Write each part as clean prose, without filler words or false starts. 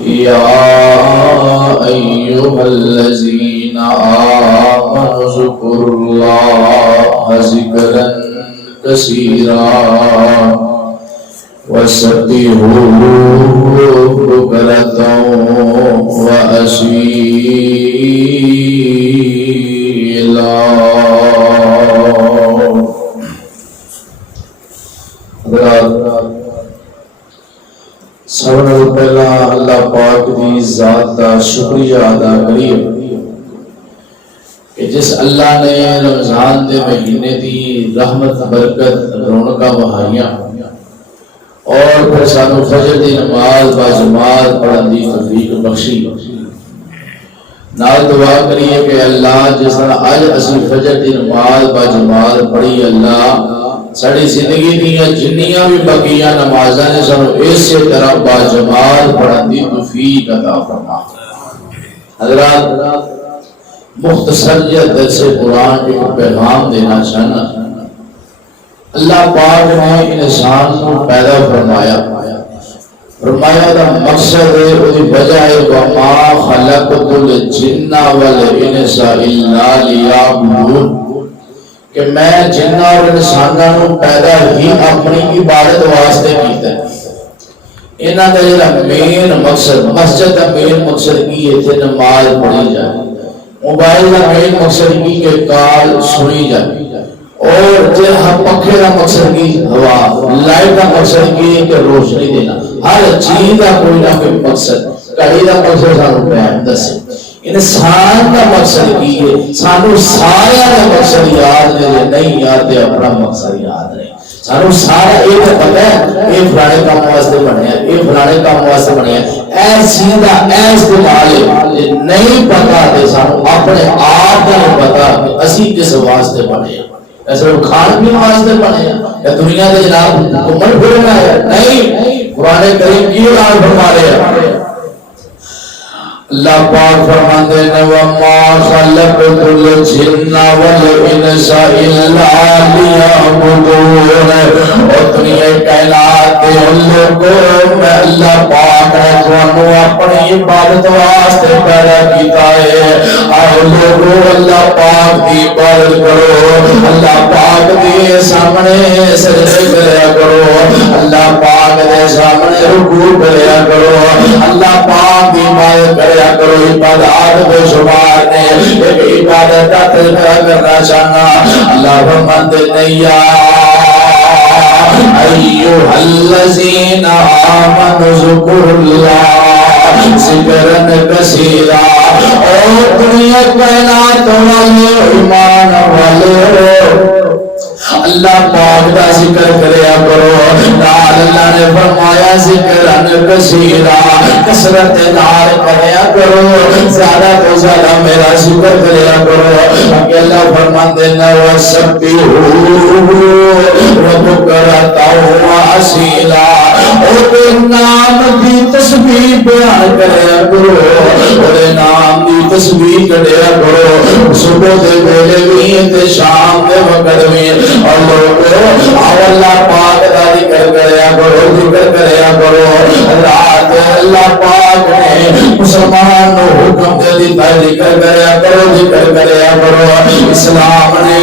يا أيها الذين آمنوا اذكروا الله ذكرا كثيرا وسبحوه بكرة وأصيلا. سب نال پہلا اللہ پاک دی ذات دا شکریہ ادا کریے کہ جس اللہ نے رمضان دے مہینے دی رحمت برکت رونقاں وہائیاں اور پھر سانو فجر دی نماز با جماعت پڑھن دی توفیق بخشی. نال دعا کریے کہ اللہ جس طرح اج اسی فجر دی نماز با جماعت پڑھی، اللہ ساری زندگی دیا جنیاں بھی بقیہ نمازاں نے سانو اسی طرح با جماعت پڑھن دی توفیق عطا فرما. حضرات مختصر یہ درس قرآن کے پیغام دینا چاہنا. اللہ پاک نے انسان کو پیدا فرمایا دا مقصد ہے وہی وجہ ہے وما خلقت الجن والانس الا لیعبدون کہ میں جن اور انسانوں پیدا ہی اپنی عبادت واسطے کیتا ہے. انہاں دا جڑا مین مقصد مسجد دا مین مقصد کی ہے کہ نماز پڑھی جائے، موبائل دا مین مقصد کی کہ کال سنی جائے، اور جہاں پنکھے کا مقصد کی ہوا، لائٹ کا مقصد کی کہ روشنی دینا. ہر چیز کا کوئی نہ کوئی مقصد، کڑی کا مقصد سانو بیان دسے. انسان کا مقصد کی ہے، سانو سارا کا مقصد یاد نہیں یاد ہے، اپنا مقصد یاد نہیں. سانو سارا ایک پتہ ہے یہ فلانے کام واسطے بنے ہیں، یہ فلانے کام واسطے بنے ہیں، ایسی دا ایس استعمال نہیں پتا تے سانو اپنے آپ کا نہیں پتا کہ اسی کس واسطے بنے ہیں. ایسے وہ کھان پینے واسطے بنے ہیں یا دنیا کے جناب گھومن پھرنا ہے؟ نہیں. قرآن کریم کی اعلان فرما رہے ہیں. اللہ پاک فرماتے ہیں وما خلقت الجن والانس الا لیعبدون. اور دنیا کائنات کے لوگوں میں اللہ پاک نے تمہیں اپنی عبادت واسطے پیدا کیتا ہے. آؤ لوگوں اللہ پاک کی عبادت کرو، اللہ پاک کے سامنے سجدے کریا کرو، اللہ پاک کے سامنے رکوع کریا کرو، اللہ پاک کی عبادت کریا کرو. عبادات بے شمار نے ایک عبادت کا تذکرہ کرنا چاہنا. اللہ فرماتے ہیں یا ایھا الذین آمنوا اذکروا اللہ ذکرا کثیرا. اور دنیا کائنات والے ایمان والے اللہ پاک دا ذکر کریا کرو. نال اللہ نے فرمایا ذکرن کثیرا، کثرت نال کریا کرو، زیادہ تو زیادہ میرا ذکر کریا کرو. کہ اللہ فرماتے ہیں وسبحوہ بکرۃ وأصیلا. اور نام دی تسبیح بیان کریا کرو، اور نام دی تسبیح کریا کرو. صبح دے ویلے بھی تے شام دے وقت بھی اور اللہ پاک کا ذکر کریا کرو، ذکر کریا کرو. رات اللہ پاک نے مسلمان کو حکم دے دیتا ہے ذکر کریا کرو، ذکر کریا کرو. اسلام نے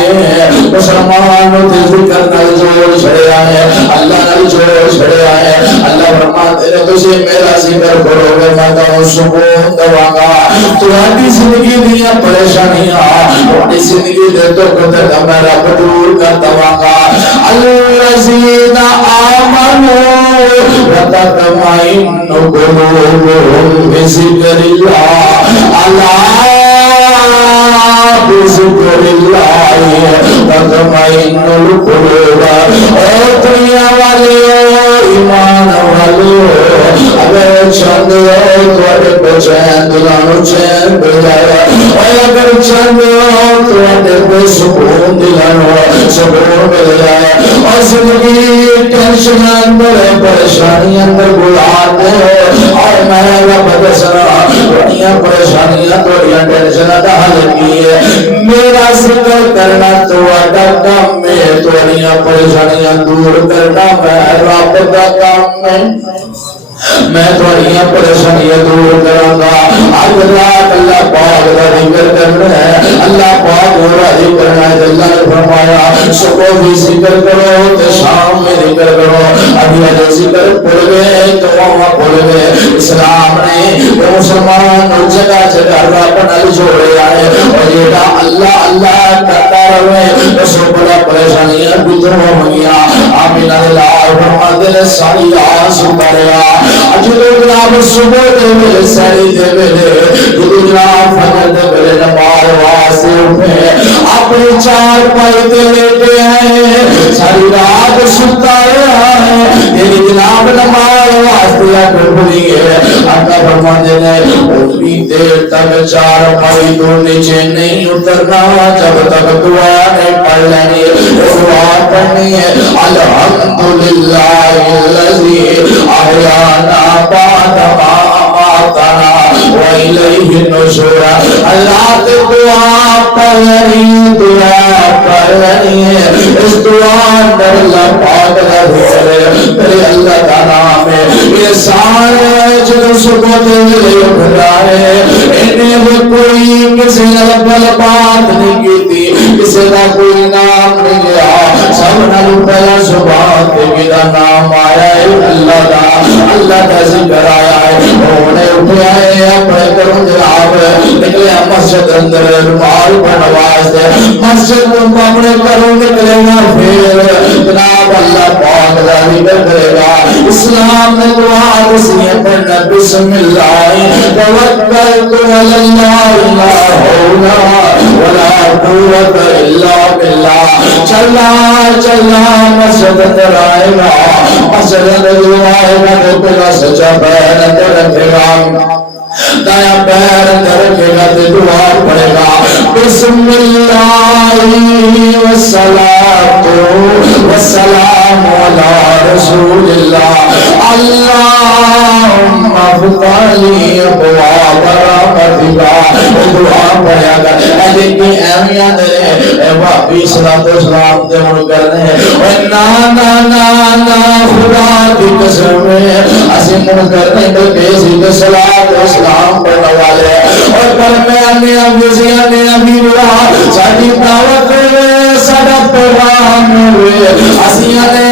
مسلمان کو ذکر نال جوڑ چھڑیا ہے، اللہ نال جوڑ چھڑیا ہے. اللہ فرماتے ہیں تجھے میرا ذکر کرو گے میں تمہیں سکون دواں گا. تمہاری زندگی دیا پریشانیاں، تمہاری زندگی دے دکھ درد میں رب دور کر دواں گا. الذین آمنوا وتطمئن قلوبهم بذکر اللہ. الا بذکر اللہ تطمئن القلوب. اور دنیا والے ایمان والے اگر چند تھوڑے کو چین دلانو چین پہ جائے، اور اگر چند تھوڑے کو سکون دلانو سکون پہ جائے، اور زندگی ٹینشن اندر پریشانی اندر گزارتے ہو. اور میں رب دسنا بڑیاں پریشانیاں تھوڑیاں ٹینشن کا حل کی ہے. میرا ذکر کرنا تھوڑا کام ہے، تھوڑیاں پریشانیاں دور کرنا میں رب کا کام ہے. میں تھوڑیاں پریشانیاں دور کراں گا اج رات اللہ پاک دا ذکر کرنا ہے اللہ پاک دا راضی کرنا ہے اللہ نے فرمایا صبح بھی ذکر کرو تے شام میں ذکر کرو ابھی اج ذکر پڑھ گئے تو وہاں پڑھ گئے اسلام نے مسلمان جگہ جگہ رب نال جوڑے آئے اور جیڑا اللہ اللہ کرتا رہے اس بڑا پریشانیاں بھی دور ہو گیا آمین اللہ فرماتے نے ساری آس اتاریا جدو جناب صبح دے ویلے ساری دے ویلے جدو جناب فجر دے ویلے نماز واسطے اٹھے اپنی چار پائی تے لیٹے ہیں ساری رات ستا رہا ہے یہ جناب نماز واسطے اٹھے ہے آقا فرماتے نے اتنی دیر تک چار پائی تو نیچے نہیں اترنا جب تک دعا نہیں پڑھ لینی دعا پڑھنی ہے الحمدللہ الذی احیانا بعد ما اماتنا وإلیہ النشور اللہ کی دعا پڑھنی ہے اس دعا اندر اللہ پاک کا ذکر ہے میرے اللہ کا نام ہے یہ سارے جو صبح دے لئے اٹھ رہا ہے انہیں بھی کوئی کسی نے بات نہیں کی تھی کسی کا کوئی نام نہیں لیا سب نے پہلا صبح کے نام آیا ہے اللہ کا ذکر آیا ہے انہیں اٹھے آئے اپنے کروں جناب نکلے مسجد اندر رومال پر نواز دے مسجد میں اپنے کروں نکلے گا پھر جناب اللہ پاک کا ذکر کرے گا اسلام نے دعا اسے پڑھنا بسم اللہ توکلت علی اللہ لا حول ولا قوت الا باللہ چلا چلا مسجد اندر آئے گا مسجد اندر آئے گا تو پہلا سچا پیر اندر رکھے گا دایا پیر اندر رکھے گا تو دعا پڑھے گا بسم اللہ والصلاۃ والسلام علی رسول اللہ اللہم افتح لی ابواب رحمتک دعا پڑھا کر ایسے کی اہمیت ہے وابی صلاۃ و سلام دے من کرنے ہیں نا نا نا نا خدا کی قسم ہے اسی من کرنے تو کیسی کہ صلاۃ و سلام پڑھنے والے اور پر میں نے ابھی رہا ساری دعوت سارا پیغام ہوئے اسیاں نے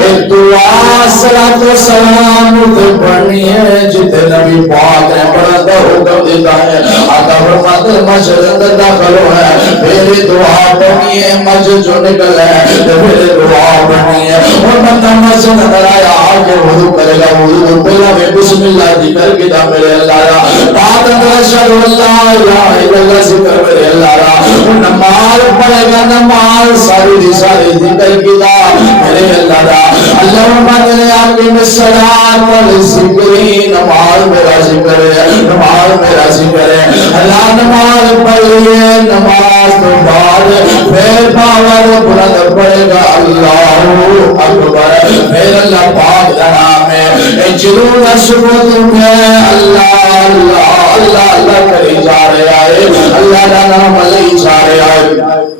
ایک دعا صلاۃ و سلام تے پڑھنی ہے جتے نبی پاک نے بڑا حکم دیتا ہے آقا فرماتے مسجد اندر داخل ہے پھر دعا پڑھنی ہے مسجد جو نکل ہے پھر دعا پڑھنی ہے اور بندہ مسجد اندر آیا آگے وضو کرے گا وضو پہلا میں بسم اللہ ذکر کیتا میرے اللہ را بعد اندر اشہد اللہ الہ الا اللہ ذکر میرے اللہ را نماز پڑھے گا نماز ساری ذکر کیتا میرے اللہ را اللہم نے آگے میں صلاۃ والذکری نماز میرا ذکر ہے نماز میرا ذکر ہے اللہ نماز پڑھئے نماز تو بعد پھر باور بلند پڑے گا اللہ اکبر پھر اللہ پاک کا نام ہے جنون شبت میں اللہ اللہ اللہ اللہ کری جا رہے آئے اللہ کا نام علی جا رہے آئے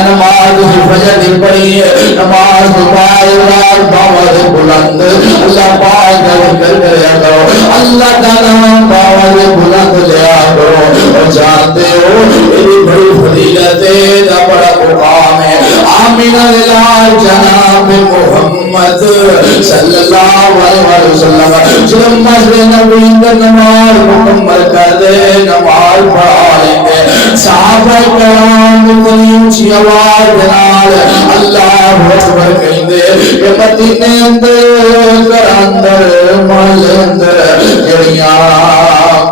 نماز فجر دی پڑھی ہے نماز بعد رات باوز بلند اللہ پاک کا ذکر کریا کرو اللہ کا نام باوز بلند لیا کرو اور جانتے ہو یہ بڑی فضیلت ہے بڑا مقام ہے آمین اللہ جناب محمد صلی اللہ علیہ وسلم جب مسجد نبی کا نماز مکمل کر دے نماز پڑھا لیں گے صحابہ کرام اتنی اونچی آواز نال اللہ اکبر کہیں دے کہ مدینے اندر کراندر محل اندر جڑیاں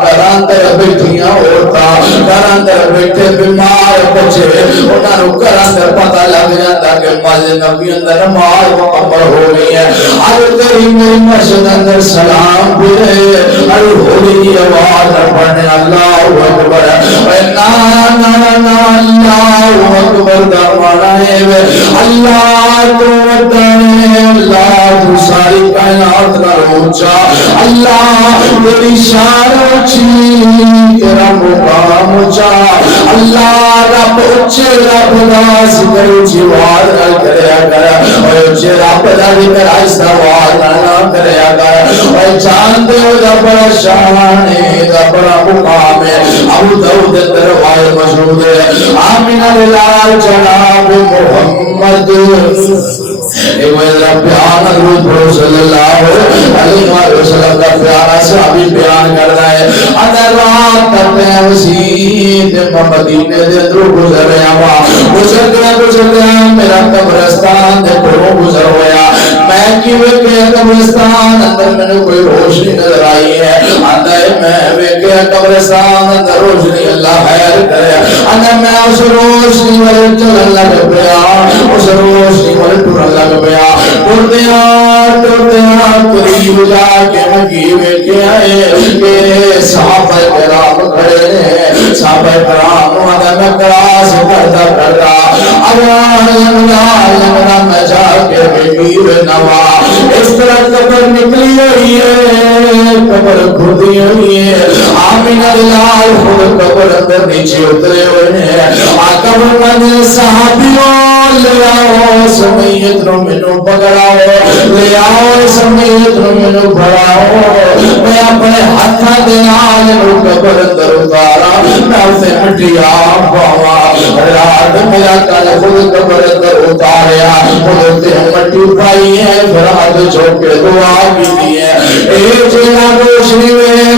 کراندر بیٹھیاں عورتاں کراندر بیٹھے بیمار بچے انہاں نوں کراندر پتہ لگ جاندا کہ مسجد نبی اندر نماز مکمل ہو گئی ہے اج تیری میری مسجد اندر سلام بھی ہے اور ہولی تیری آواز پڑھنے اللہ اکبر نا اللہ اکبر دا مانا ہے اللہ تو وطن اللہ تو ساری کائنات نہ اونچا اللہ تیری شان اونچی تیرا مقام اونچا اللہ رب اونچے رب دا ذکر اونچی آواز نہ کریا کر اور اونچے رب دا ذکر آہستہ آواز نہ کریا کر اور جانتے ہو دا بڑا شان ہے دا بڑا مقام ہے ابو داؤد دروائے مشہور ہے آمینہ لال جناب محمد ایک میرا پیار حضرت پروفیسر صلی اللہ علیہ وسلم کا پیارا صحابی بیان کر رہا ہے اندر رات کرتے ہیں وسیع مدینے دے اندر گزر رہا ہوا گزر گیا میرا قبرستان دے پروں گزر ہویا میں کیوے کہ قبرستان اندر میں نے کوئی روشنی نظر آئی ہے اندر میں ویکھے قبرستان اندر روشنی اللہ خیر کرے اندر میں اس روشنی والے چلن لگ پیا اس روشنی والے ٹرن لگ پیا ٹردیاں قریب جا کے میں ویکھے آئے کہ صحابہ کرام کھڑے نے صحابہ کرام میں کراس کرتا لگنا میں جا کے بیوی نوا اس طرح قبر نکلی ہوئی ہے قبر کھدی ہوئی ہے آمینہ لال خود قبر اندر نیچے اترے ہوئے ہیں قبر میں صحابیوں لے آؤ سمیت رو منو پکڑاؤ لے آؤ سمیت رو منو بڑھاؤ میں اپنے ہاتھا دینال رو قبر اندر اتارا میں اسے مٹیا پاوا رات میرا کل خود قبر اندر اتاریا خود تے مٹی پائی ہے پھر ہاتھ چھوکے دعا کی دی ہے اے جینا روشنی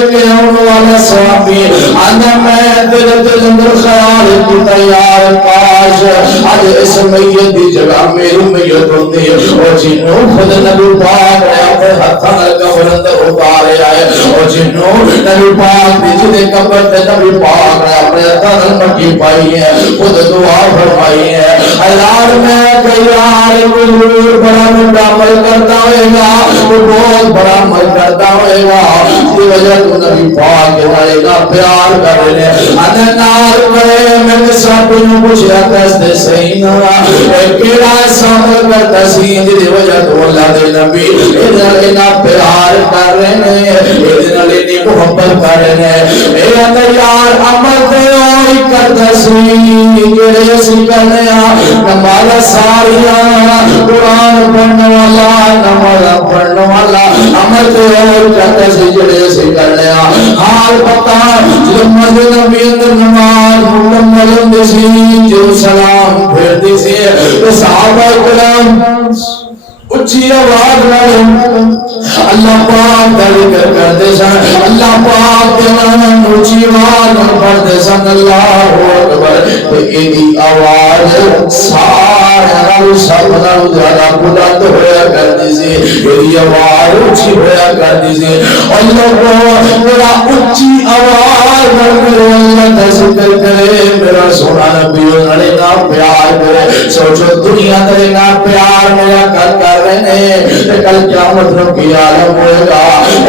کے ہونے والا صحابی اندر میں دل اندر خیال کی تیار کاش آج اس میت دی جگہ میری میت ہوتی اور جنوں خود نبی پاک نے اپنے ہاتھاں نال قبر اندر اتارے آئے اور جنوں نبی پاک دی جدے قبر تے نبی پاک نے اپنے ہاتھاں نال مٹی پائی ہے خود دعا فرمائی ہے اللہ میں کہ یار حضور بڑا بڑا عمل کرتا ہوئے گا وہ بہت بڑا عمل کرتا ہوئے گا اس کی وجہ تو نبی پاک کے رہے گا پیار کر رہے ہیں ادنار کرے میں نے سب کو پوچھا کیسے صحیح نہ کیڑا سامل کرتا سی جی وجہ تو اللہ دے نبی ادھر نہ پیار کر رہے ہیں ادھر لے محبت کر رہے ہیں اے اندر یار عمل تے اور کرتا سی جڑے سی کرنے نماز ساریاں قرآن پڑھنے والا نماز پڑھنے والا عمل تے اور کرتا سی جڑے سی کرنے حال پتا جب مسجد نبی اندر نماز مکمل ہوندی سی جو سلام پھیرتی سی صحابہ کرام اچھی آواز نال اللہ پاک کا ذکر کرتے سن اللہ پاک کے نام اچھی آواز نال پڑھتے سن اللہ اکبر تو ایدی آواز سارے سب نال زیادہ بلند ہویا کرتی سی ایدی آواز اچھی ہویا کرتی سی اور لوگوں میرا اچھی آواز نال میرے اللہ کا ذکر کرے میرا سونا نبی انہوں نے پیار کرے سوچو دنیا تیرے نا پیار میرا کر رہے کل قیامت رو کی عالم ہوئے گا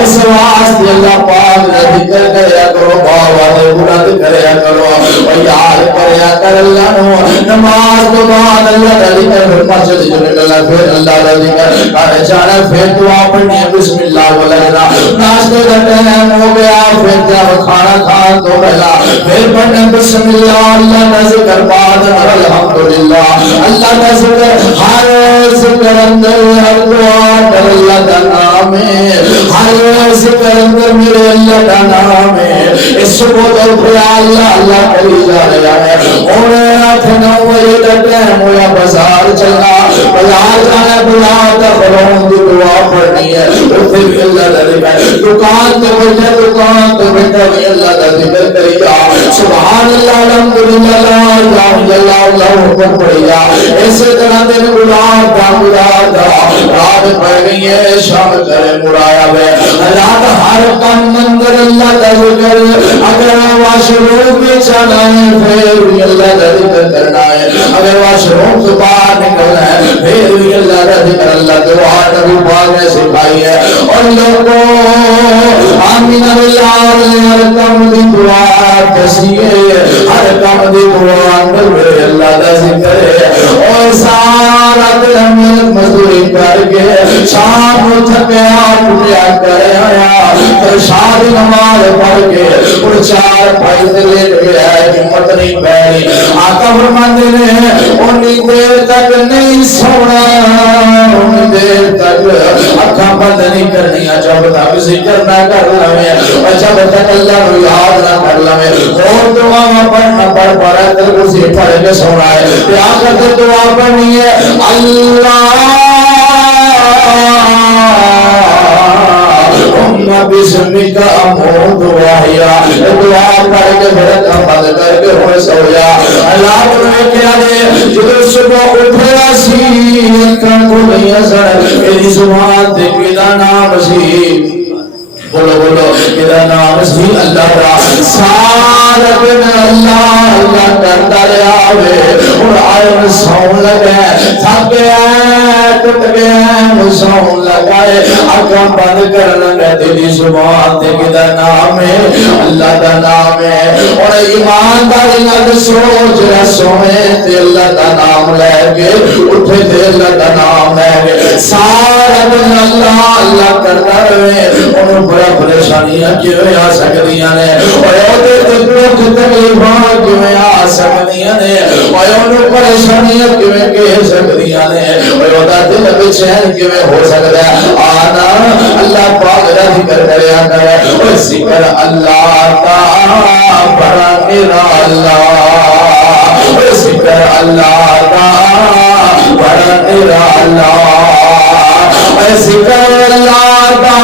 اس واسطے اللہ پاک نے ذکر کریا کرو بابا نے بلند کریا کرو اور یاد کریا کر اللہ نو نماز تو بعد اللہ کا ذکر پھر مسجد جو نکلا پھر اللہ کا ذکر کرے جانا پھر دعا پڑھنی ہے بسم اللہ بولنا ناشتے کا ٹائم ہو گیا پھر جب کھانا کھان تو پہلا پھر پڑھنا بسم اللہ اللہ کا ذکر بعد الحمدللہ اللہ کا ذکر ہر ذکر اندر ہر دعا در اللہ کا نام ہے ہر ذکر اندر میرے اللہ کا نام ہے اس کو تو پھر اللہ اللہ کری جا رہا ہے انہیں آٹھ نو بجے تک ٹائم ہوا بازار چلنا بازار جانا بلا تفرون کی دعا پڑھنی ہے اسے بھی اللہ کا ذکر دکان تو بیٹھے دکان تو بیٹھے بھی اللہ کا ذکر کرے گا سبحان اللہ الحمدللہ لا الہ الا اللہ اللہ اکبر پڑھے گا ایسے طرح دن گلاب دامدار دا رات پڑ گئی ہے شام کرے مڑایا ہوئے رات ہر کام مندر اللہ کا ذکر اگر واش روم میں جانا ہے پھر بھی اللہ کا ذکر کرنا ہے اگر واش روم سے باہر نکلنا ہے پھر بھی اللہ کا ذکر اللہ دعا نبی پاک نے سکھائی ہے اور لوگوں آمین اللہ اللہ دا ذکر ہے اور سارا دن مزدوری کر کے شام کو تھکیا ٹوٹیا کرے آیا پھر شاد نماز پڑھ کے اور چار پائی سے لیٹ گیا ہے ہمت نہیں پہنی آقا فرماتے ہیں انی دیر تک نہیں سونا انی دیر تک اکھاں بند نہیں کرنی جب تک ذکر نہ کر لیں جب تک اللہ کو یاد نہ کر لیں اور دعا پڑھنا پڑھ تر کسی پڑھ کے سونا ہے کیا کرتے دعا پڑھنی ہے اللہ بسمک اموت واحیا دعا پڑھ کے پھر بند کر کے ہوئے سویا اللہ نے کیا دے جب صبح اٹھا سی کن کو نہیں اثر میری زبان تے کدا نام سی بولو بولو میرا نام سی اللہ را سارا دن اللہ اللہ کرتا رہا اور آئے سون لگے تھک گیا ٹوٹ گیا سون لگائے آنکھاں بند کر لگے تیری زبان تے کدا نام ہے اللہ دا نام ہے اور ایمانداری نال سوچ رہ سونے تے اللہ دا نام لے کے اٹھے تے اللہ دا نام لے کے سارا دن اللہ اللہ کرتا رہے اور پریشانیاں کیویں آ سکدیاں نے اوے اودے تے دکھ تکلیفاں کیویں آ سکدیاں نے اوے اونوں پریشانیاں کیویں کہہ سکدیاں نے اوے اودا دل بے چین کیویں ہو سکدا ہے آنا اللہ پاک دا ذکر کریا کرے اوے ذکر اللہ تا بڑا میرا اللہ اوے ذکر اللہ تا بڑا میرا اللہ اوے ذکر اللہ تا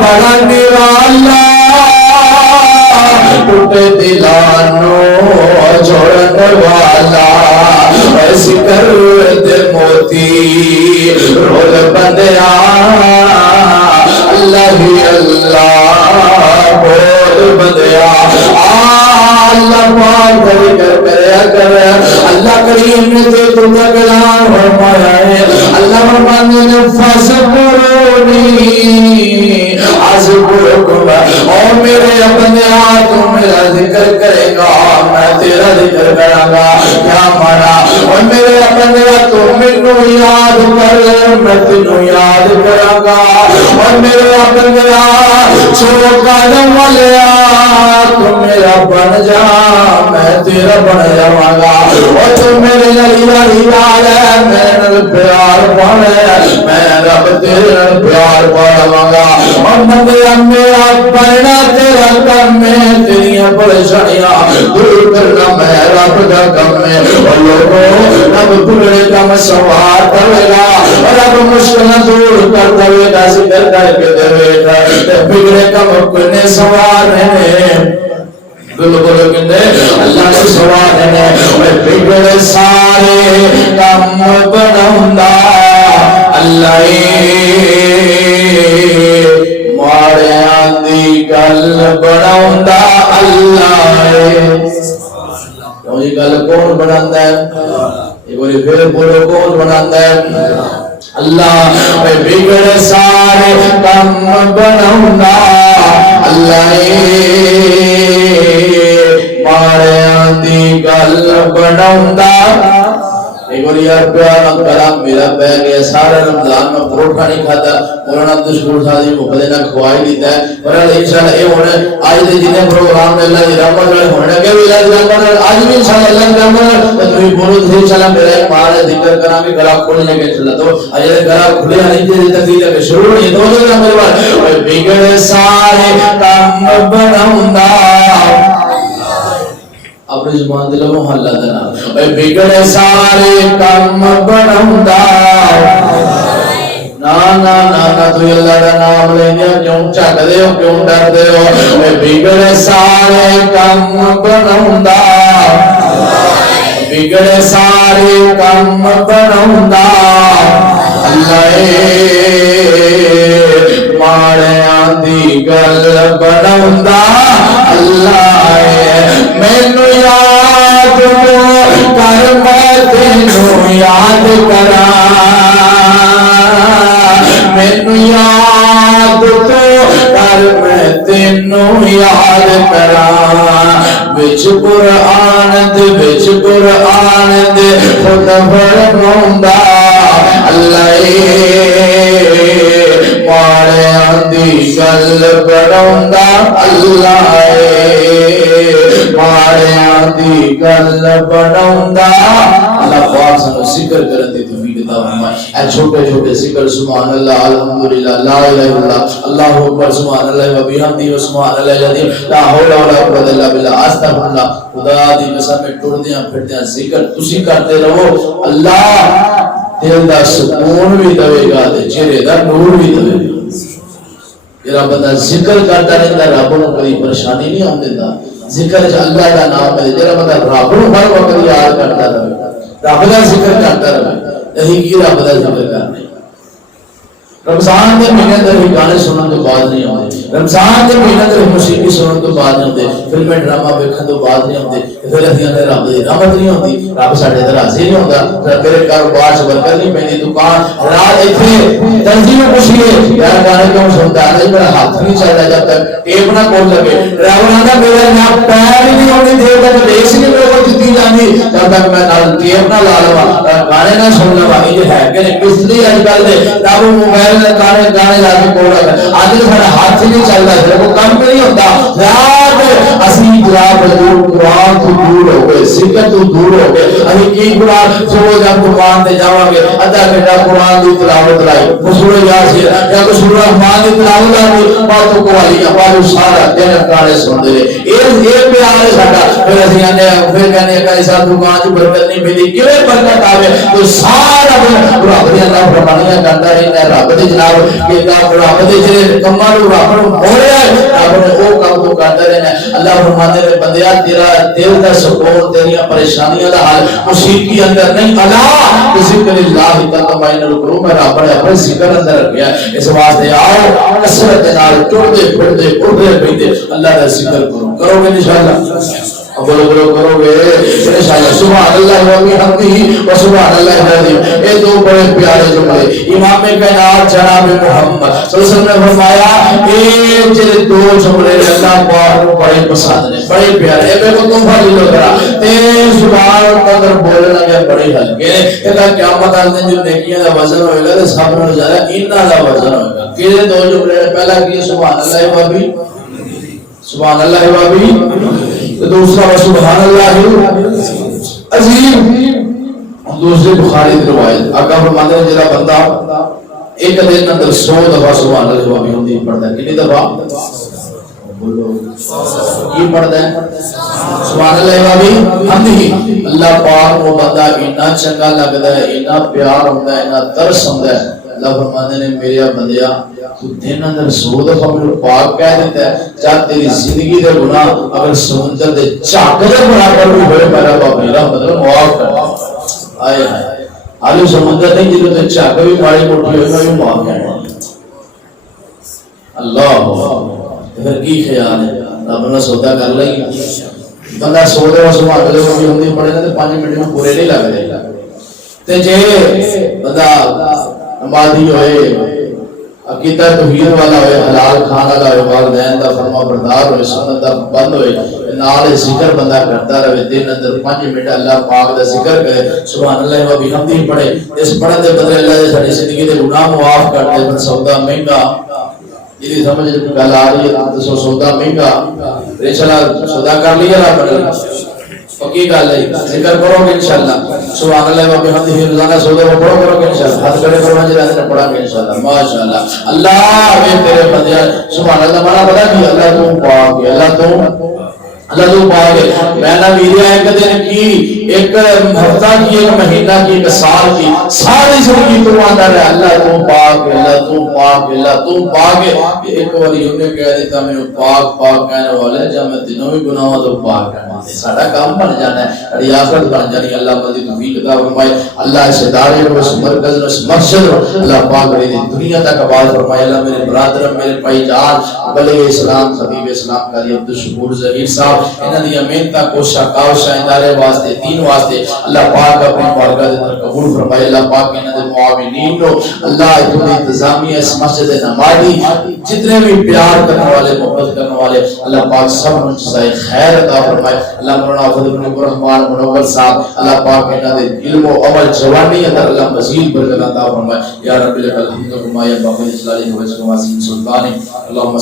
بڑا میرا اللہ ٹوٹے دلانو جوڑن والا ایسی کر دے موتی رول بندیا اللہ ہی اللہ بول بندیا اللہ پاک ذکر کریا کر اللہ کریم نے تے تو کلام فرمایا ہے اللہ فرمانے نے فسبرونی اذکرکم او میرے بندیا تو میرا ذکر کرے گا میں تیرا ذکر کروں گا کیا مانا او میرے بندیا تو مینوں یاد کر میں تینوں یاد کراں گا او میرے بندیا چھوڑ قدم والیا تو میرا بن جا میں تیرا بن جاواں گا او تو میرے علی لال ہے میں پیار پانا میں رب تیرے پیار پاواں گا اور بندیا میرا پڑھنا تیرا کم ہے تیریاں پریشانیاں دور کرنا میں رب کا کم ہے اور لوگوں رب بگڑے کم سوار کرے گا اور رب مشکل دور کر دے گا ذکر کر کے دے گا بگڑے کم کنے سوار ہے بولو بولو کہندے اللہ سے سوال ہے اے بگڑے سارے کم بناوندا اللہ ماڑیاں دی گل بناوندا اللہ کیوں جی گل کون بناوندا ہے ایک بار پھر بولو کون بناوندا ہے اللہ اے بگڑے سارے کم بناوندا اللہ ماڑیاں دی گل بناوندا ایک بار یار پیارا کلام میرا پہ گیا سارا رمضان میں پروٹھا نہیں کھاتا مولانا عبدالشکور صاحب جی مقدے نہ کھوائی دیتا ہے اور انشاءاللہ یہ ہونے آج دے جتنے پروگرام میں اللہ کی رحمت والے ہونے کے بھی اللہ کی رحمت آج بھی انشاءاللہ اللہ کی رحمت تو تمہیں بولو تھے انشاءاللہ میرا ایک مہارے ذکر کرنا بھی گلا کھولنے کے انشاءاللہ تو اجلے گلا کھولے نہیں تھے تقدیر کے شروع نہیں دو دو میرے بات بگڑے سارے کام بناوندا اپنی زبان دل میں محلہ دینا اے بگڑے سارے کام بناوندا نا نا نا نا تو اللہ کا نام لیندے کیوں چک دے ہو کیوں ڈر دے ہو اے بگڑے سارے کام بناوندا بگڑے سارے کام بناوندا اللہ ماڑیاں دی گل بناوندا اللہ مینوں یاد کر میں تینوں یاد کراں مینوں یاد کر میں تینوں یاد کراں بچ قرآن دے خود فرماؤندا اللہ ماڑیاں دی گل بڑھاؤندا اللہ ماڑیاں دی گل بڑھاؤندا اللہ پاک سانو ذکر کرن دی توفیق عطا فرمائے اے چھوٹے چھوٹے ذکر سبحان اللہ الحمدللہ لا الہ الا اللہ اللہ اکبر سبحان اللہ و بحمدہ سبحان اللہ العظیم لا حول ولا قوت الا باللہ استغفر اللہ خدا دی قسم ٹردیاں پھردیاں ذکر تسی کرتے رہو اللہ دل دا سکون بھی دے گا تے چہرے دا نور بھی دے گا جڑا بندہ ذکر کرتا رہندا رب نوں کوئی پریشانی نہیں آن دیندا ذکر چ اللہ دا نام ہے جڑا بندہ رب نوں ہر وقت یاد کرتا رہے رب دا ذکر کرتا رہے نہیں کی رب دا ذکر کرنے رمضان کے مہینے اندر ہی گانے سنن تو بعد نہیں آتے رمضان کے مہینے اندر موسیقی سنن تو بعد نہیں آتے فلم ڈرامہ ویکھن تو بعد نہیں آتے پھر اتیاں دے رب دی رحمت نہیں ہوندی رب ساڈے تے راضی نہیں ہوندا تیرے کاروبار چ برکت نہیں پیندی دکان رات ایتھے تنظیم خوشی ہے یار گانے کیوں سنتا ہے میرا ہاتھ نہیں چلدا جب تک ٹیپ نہ کھول لگے رب آندا میرا نام پیر ہی نہیں ہونی دیر تک ریس نہیں میرے کو دتی جاندی جب تک میں نال ٹیپ نہ لا لواں گانے نہ سن لواں یہ ہے کہ کس لیے اج کل دے رب موبائل گانے لا کے بول رہا ہے آج سارا ہاتھ نہیں چلتا ہے وہ کام نہیں ہوتا یاد اسی جناب قرآن تو دور ہو گئے ذکر تو دور ہو گئے ابھی کی قرآن صبح جب دکان تے جاواں گے آدھا گھنٹہ قرآن دی تلاوت لائی سورہ یاسین یا کوئی سورہ رحمان دی تلاوت لائی باتوں کو والی اپنا سارا دن گانے سنتے رہے یہ پیار ہے ساڈا پھر اسی آنے پھر کہنے کہ ایسا دکان چ برکت نہیں پیندی کیویں برکت آوے تو سارا دن رب دی اللہ فرمانیاں کردا رہندا رب دی جناب کہ رب دے جڑے کماں نوں رب نوں موڑیا رب نے او کم تو کردا رہنا اللہ فرماتے نے بندیا تیرا دل دا سکون تیریاں پریشانیاں دا حل موسیقی اندر نہیں الا ذکر اللہ تطمئن القلوب میں رب نے اپنے ذکر اندر رکھیا اس واسطے آؤ کثرت نال ٹردے پھردے اٹھدے بیٹھے اللہ دا ذکر کرو گے انشاءاللہ بولو بولو کرو گے انشاءاللہ سبحان اللہ و بحمدہ و سبحان اللہ العظیم یہ دو بڑے پیارے جملے امام کائنات جناب محمد صلی اللہ علیہ وسلم نے فرمایا یہ جو دو جملے اللہ پاک کو بڑے پسند ہیں بڑے پیارے میں کو تم بھائی لو کرا تے زبان اندر بولنے لگے بڑے ہلکے کہ قیامت والے دن جو نیکیاں دا وزن ہوئے گا تے سب نال زیادہ انہاں دا وزن ہوئے گا کہ دو جملے پہلا کی سبحان اللہ و بحمدہ سبحان اللہ و بحمدہ دوسرا سبحان اللہ عظیم دوسری بخاری کی روایت آقا فرماتے ہیں جڑا بندہ ایک دن اندر 100 دفعہ سبحان اللہ و بحمدہ پڑھتا ہے کتنی دفعہ بولو کی پڑھتا ہے سبحان اللہ و بحمدہ اللہ پاک کو بندہ اتنا چنگا لگتا ہے اتنا پیار ہوتا ہے اتنا ترس ہوتا ہے اللہ فرماتے ہیں میرا بندیا تو دن اندر 100 دفعہ میرے پاک کہہ دیتا ہے چاہے تیری زندگی دے گناہ اگر سمندر دے چاک دے برابر بھی ہوئے میرا باپ میرا مطلب معاف کر آئے آلو سمندر نہیں جنہوں تے چاک بھی ماڑی موٹی ہوئے میں معاف کرنا اللہ پھر کی خیال ہے رب نے سودا کر لئی بندہ 100 دفعہ سبحان اللہ بھی ہوندی پڑے نا تے 5 منٹ میں پورے نہیں لگ دے تے جے بندہ نمازی ہوئے عقیدہ توحید والا ہوئے حلال کھانا والا ہوئے والدین دا فرما بردار ہوئے سنت دا بند ہوئے نال ذکر بندہ کرتا رہے دن اندر 5 منٹ اللہ پاک دا ذکر کرے سبحان اللہ و بحمدہ پڑھے اس پڑھن دے بدلے اللہ دے ساری زندگی دے گناہ معاف کر دے پر سودا مہنگا یہ سمجھ گل آ رہی ہے تو سودا مہنگا ریچلا سودا کر لیا رب نے پکی گل ہے ذکر کرو گے انشاءاللہ سبحان اللہ و بحمدہ روزانہ سودا پڑھو کرو گے انشاءاللہ ہاتھ کھڑے کرو جے رہتے پڑھا گے انشاءاللہ ماشاءاللہ اللہ اے تیرے بندے سبحان اللہ مانا بتا کہ اللہ تو پاک ہے اللہ تو پاک ہے میں نہ ویڈیو ایک دن کی ایک ہفتہ کی ایک مہینہ کی ایک سال کی ساری زندگی تو آتا رہا اللہ تو پاک ہے اللہ تو پاک ہے اللہ تو پاک ہے ایک باری انہیں کہہ دیتا میں پاک پاک کہنے والے جب میں دنوں بھی گناہ تو پاک کہنا ہے ساڑھا کام بن جانا ہے ریاست بن جانی اللہ مزید توفیق عطا فرمائے اللہ اس ادارے کو اس مرکز کو اس مسجد کو اللہ پاک رہی دنیا تک آواز فرمائے اللہ میرے برادر میرے بھائی جان بلغ اسلام خطیب اسلام قاری عبدالشکور ظہیر صاحب انہاں دی محنتاں کوششاں کاوشاں ادارے واسطے دین واسطے اللہ پاک اپنی بارگاہ دے اندر قبول فرمائے. اللہ پاک انہاں دے معاونین نو اللہ اتو انتظامیہ اس مسجد نمازی جتنے بھی پیار کرنے والے محبت کرنے والے اللہ پاک سب کو جزائے خیر عطا فرمائے. اللہ مولانا فضل بن الرحمان منور صاحب اللہ پاک انہاں دے علم و عمل جوانی اندر اللہ مزید برکت عطا فرمائے. یا رب لک الحمد کما ینبغی لجلالہ وجهک وعظیم سلطانک. اللهم